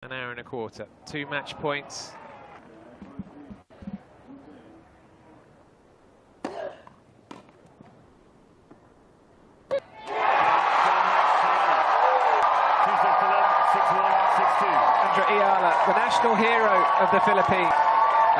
An hour and a quarter. 2 match points. Alexandra Ayala, the national hero of the Philippines,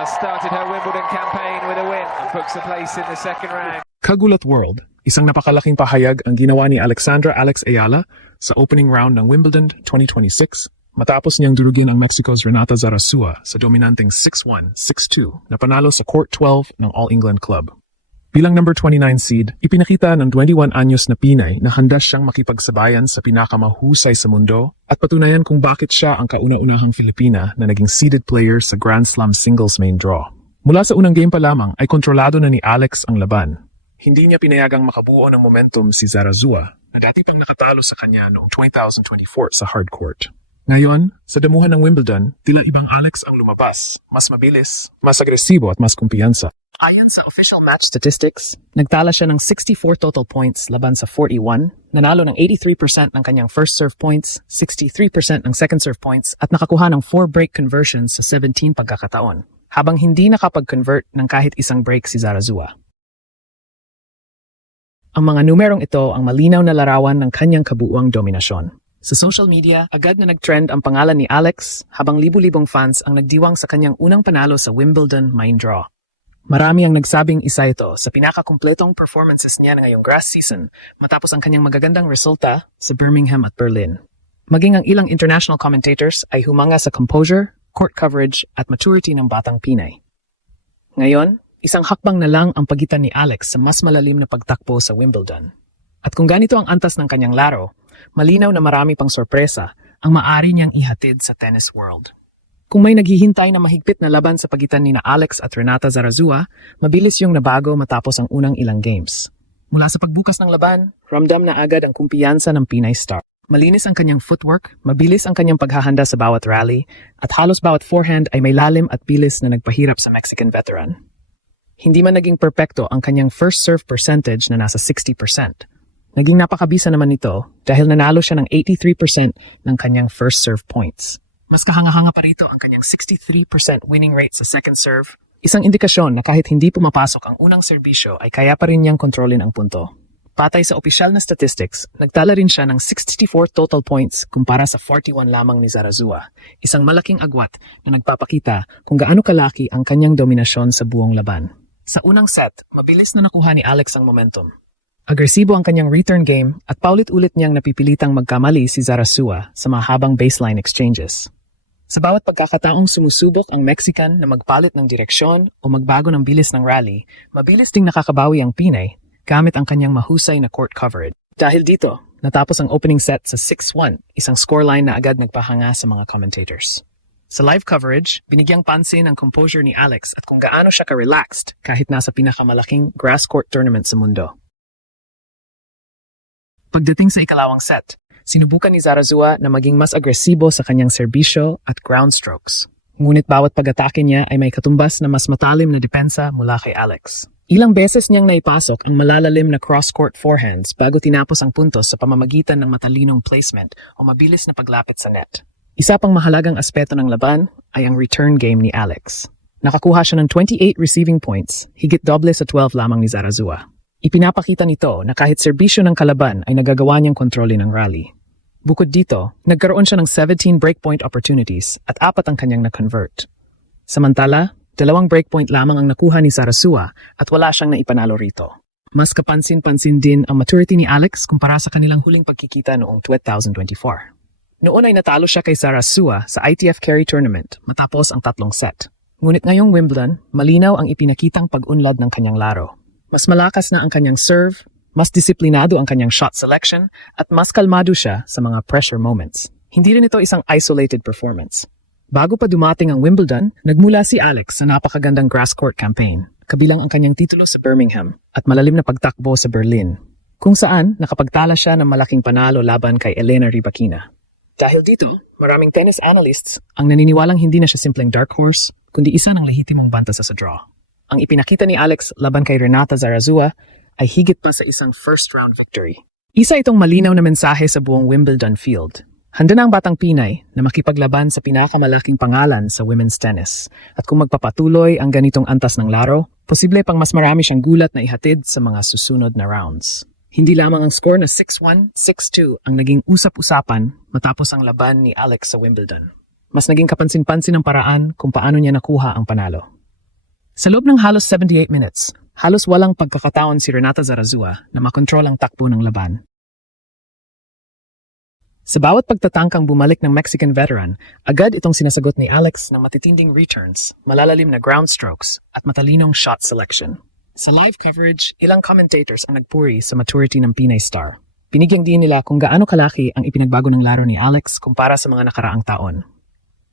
has started her Wimbledon campaign with a win and books a place in the second round. Kagulat World, isang napakalaking pahayag ang ginawa ni Alexandra Alex Ayala sa opening round ng Wimbledon 2026 matapos niyang durugin ang Mexico's Renata Zarazua sa dominanteng 6-1, 6-2 na panalo sa Court 12 ng All England Club. Bilang number 29 seed, ipinakita ng 21 anyos na Pinay na handa siyang makipagsabayan sa pinakamahusay sa mundo at patunayan kung bakit siya ang kauna-unahang Filipina na naging seeded player sa Grand Slam singles main draw. Mula sa unang game pa lamang ay kontrolado na ni Alex ang laban. Hindi niya pinayagang makabuo ng momentum si Zarazua na dati pang nakatalo sa kanya noong 2024 sa hardcourt. Ngayon, sa damuhan ng Wimbledon, tila ibang Alex ang lumabas, mas mabilis, mas agresibo at mas kumpiyansa. Ayon sa official match statistics, nagtala siya ng 64 total points laban sa 41, nanalo ng 83% ng kanyang first serve points, 63% ng second serve points, at nakakuha ng 4 break conversions sa 17 pagkakataon, habang hindi nakapag-convert ng kahit isang break si Zarazua. Ang mga numerong ito ang malinaw na larawan ng kanyang kabuuang dominasyon. Sa social media, agad na nag-trend ang pangalan ni Alex habang libu-libong fans ang nagdiwang sa kanyang unang panalo sa Wimbledon main draw. Marami ang nagsabing isa ito sa pinakakumpletong performances niya ngayong grass season matapos ang kanyang magagandang resulta sa Birmingham at Berlin. Maging ang ilang international commentators ay humanga sa composure, court coverage at maturity ng batang Pinay. Ngayon, isang hakbang na lang ang pagitan ni Alex sa mas malalim na pagtakbo sa Wimbledon. At kung ganito ang antas ng kanyang laro, malinaw na marami pang sorpresa ang maaari niyang ihatid sa tennis world. Kung may naghihintay na mahigpit na laban sa pagitan ni Alex at Renata Zarazua, mabilis yung nabago matapos ang unang ilang games. Mula sa pagbukas ng laban, ramdam na agad ang kumpiyansa ng Pinay star. Malinis ang kanyang footwork, mabilis ang kanyang paghahanda sa bawat rally, at halos bawat forehand ay may lalim at bilis na nagpahirap sa Mexican veteran. Hindi man naging perpekto ang kanyang first serve percentage na nasa 60%. Naging napakabisa naman ito dahil nanalo siya ng 83% ng kanyang first serve points. Mas kahanga-hanga pa rito ang kanyang 63% winning rate sa second serve, isang indikasyon na kahit hindi pumapasok ang unang serbisyo ay kaya pa rin niyang kontrolin ang punto. Patay sa opisyal na statistics, nagtala rin siya ng 64 total points kumpara sa 41 lamang ni Zarazua, isang malaking agwat na nagpapakita kung gaano kalaki ang kanyang dominasyon sa buong laban. Sa unang set, mabilis na nakuha ni Alex ang momentum. Agresibo ang kanyang return game at paulit-ulit niyang napipilitang magkamali si Zarazua sa mahabang baseline exchanges. Sa bawat pagkakataong sumusubok ang Mexican na magpalit ng direksyon o magbago ng bilis ng rally, mabilis ding nakakabawi ang Pinay gamit ang kanyang mahusay na court coverage. Dahil dito, natapos ang opening set sa 6-1, isang scoreline na agad nagpahanga sa mga commentators. Sa live coverage, binigyang pansin ang composure ni Alex at kung gaano siya ka-relaxed kahit nasa pinakamalaking grass court tournament sa mundo. Pagdating sa ikalawang set, sinubukan ni Zarazua na maging mas agresibo sa kanyang serbisyo at ground strokes. Ngunit bawat pag-atake niya ay may katumbas na mas matalim na depensa mula kay Alex. Ilang beses niyang naipasok ang malalalim na cross-court forehands bago tinapos ang puntos sa pamamagitan ng matalinong placement o mabilis na paglapit sa net. Isa pang mahalagang aspeto ng laban ay ang return game ni Alex. Nakakuha siya ng 28 receiving points, higit doble sa 12 lamang ni Zarazua. Ipinapakita nito na kahit serbisyo ng kalaban ay nagagawa niyang kontrolin ang rally. Bukod dito, nagkaroon siya ng 17 breakpoint opportunities at 4 ang kanyang na-convert. Samantala, 2 breakpoint lamang ang nakuha ni Zarazua at wala siyang naipanalo rito. Mas kapansin-pansin din ang maturity ni Alex kumpara sa kanilang huling pagkikita noong 2024. Noon ay natalo siya kay Zarazua sa ITF Carry Tournament matapos ang 3 set. Ngunit ngayong Wimbledon, malinaw ang ipinakitang pag-unlad ng kanyang laro. Mas malakas na ang kanyang serve, mas disiplinado ang kanyang shot selection, at mas kalmado siya sa mga pressure moments. Hindi rin ito isang isolated performance. Bago pa dumating ang Wimbledon, nagmula si Alex sa napakagandang grass court campaign, kabilang ang kanyang titulo sa Birmingham at malalim na pagtakbo sa Berlin, kung saan nakapagtala siya ng malaking panalo laban kay Elena Rybakina. Dahil dito, maraming tennis analysts ang naniniwalang hindi na siya simpleng dark horse, kundi isa ng lehitimong banta sa draw. Ang ipinakita ni Alex laban kay Renata Zarazua ay higit pa sa isang first-round victory. Isa itong malinaw na mensahe sa buong Wimbledon field. Handa na ang Batang Pinay na makipaglaban sa pinakamalaking pangalan sa women's tennis. At kung magpapatuloy ang ganitong antas ng laro, posible pang mas marami siyang gulat na ihatid sa mga susunod na rounds. Hindi lamang ang score na 6-1, 6-2 ang naging usap-usapan matapos ang laban ni Alex sa Wimbledon. Mas naging kapansin-pansin ang paraan kung paano niya nakuha ang panalo. Sa loob ng halos 78 minutes, halos walang pagkakataon si Renata Zarazua na makontrol ang takbo ng laban. Sa bawat pagtatangkang bumalik ng Mexican veteran, agad itong sinasagot ni Alex ng matitinding returns, malalalim na ground strokes, at matalinong shot selection. Sa live coverage, ilang commentators ang nagpuri sa maturity ng Pinay star. Binigyang din nila kung gaano kalaki ang ipinagbago ng laro ni Alex kumpara sa mga nakaraang taon.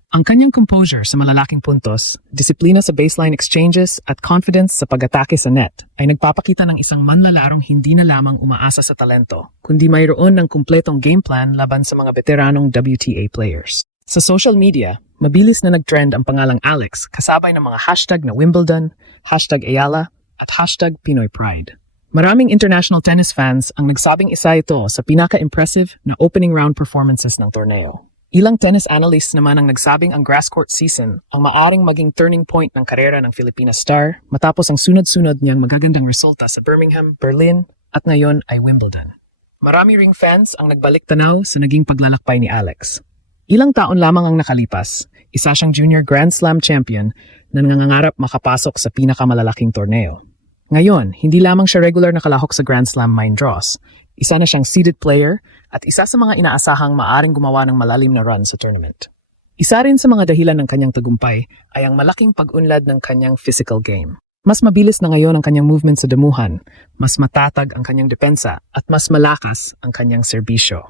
Ang kanyang composure sa malalaking puntos, disiplina sa baseline exchanges at confidence sa pag-atake sa net ay nagpapakita ng isang manlalarong hindi na lamang umaasa sa talento, kundi mayroon ng kumpletong game plan laban sa mga veteranong WTA players. Sa social media, mabilis na nag-trend ang pangalang Alex kasabay ng mga hashtag na Wimbledon, hashtag Ayala at hashtag Pinoy Pride. Maraming international tennis fans ang nagsabing isa ito sa pinaka-impressive na opening round performances ng torneo. Ilang tennis analysts naman ang nagsabing ang grass court season ang maaring maging turning point ng karera ng Filipina star matapos ang sunod-sunod niyang magagandang resulta sa Birmingham, Berlin at ngayon ay Wimbledon. Marami ring fans ang nagbalik tanaw sa naging paglalakbay ni Alex. Ilang taon lamang ang nakalipas, isa siyang junior Grand Slam champion na nangangarap makapasok sa pinakamalalaking torneo. Ngayon, hindi lamang siya regular na kalahok sa Grand Slam main draws, isa na siyang seeded player at isa sa mga inaasahang maaring gumawa ng malalim na run sa tournament. Isa rin sa mga dahilan ng kanyang tagumpay ay ang malaking pag-unlad ng kanyang physical game. Mas mabilis na ngayon ang kanyang movement sa damuhan, mas matatag ang kanyang depensa at mas malakas ang kanyang serbisyo.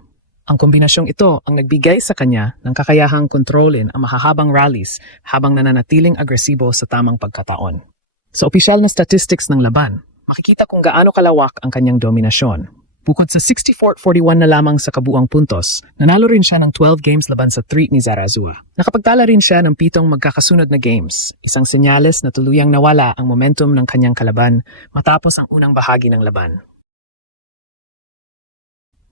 Ang kombinasyong ito ang nagbigay sa kanya ng kakayahang kontrolin ang mahahabang rallies habang nananatiling agresibo sa tamang pagkataon. Sa opisyal na statistics ng laban, makikita kung gaano kalawak ang kanyang dominasyon. Bukod sa 64-41 na lamang sa kabuang puntos, nanalo rin siya ng 12 games laban sa 3 ni Zarazua. Nakapagtala rin siya ng 7 magkakasunod na games, isang senyales na tuluyang nawala ang momentum ng kanyang kalaban matapos ang unang bahagi ng laban.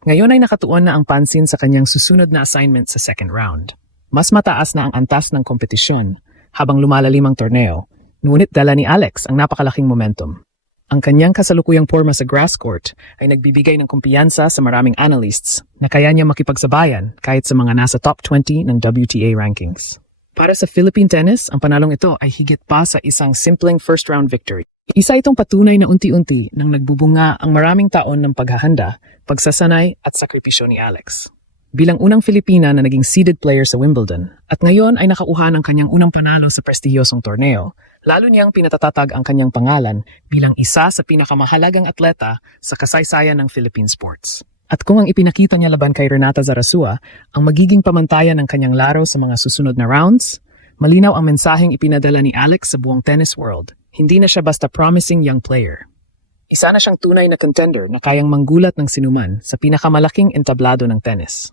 Ngayon ay nakatuon na ang pansin sa kanyang susunod na assignment sa second round. Mas mataas na ang antas ng kompetisyon habang lumalalim ang torneo, ngunit dala ni Alex ang napakalaking momentum. Ang kanyang kasalukuyang porma sa grass court ay nagbibigay ng kumpiyansa sa maraming analysts na kaya niya makipagsabayan kahit sa mga nasa top 20 ng WTA rankings. Para sa Philippine tennis, ang panalong ito ay higit pa sa isang simpleng first-round victory. Isa itong patunay na unti-unti nang nagbubunga ang maraming taon ng paghahanda, pagsasanay at sakripisyo ni Alex. Bilang unang Filipina na naging seeded player sa Wimbledon at ngayon ay nakauha ng kanyang unang panalo sa prestihiyosong torneo, lalo niyang pinatatatag ang kanyang pangalan bilang isa sa pinakamahalagang atleta sa kasaysayan ng Philippine sports. At kung ang ipinakita niya laban kay Renata Zarazua ang magiging pamantayan ng kanyang laro sa mga susunod na rounds, malinaw ang mensaheng ipinadala ni Alex sa buong tennis world. Hindi na siya basta promising young player. Isa na siyang tunay na contender na kayang manggulat ng sinuman sa pinakamalaking entablado ng tennis.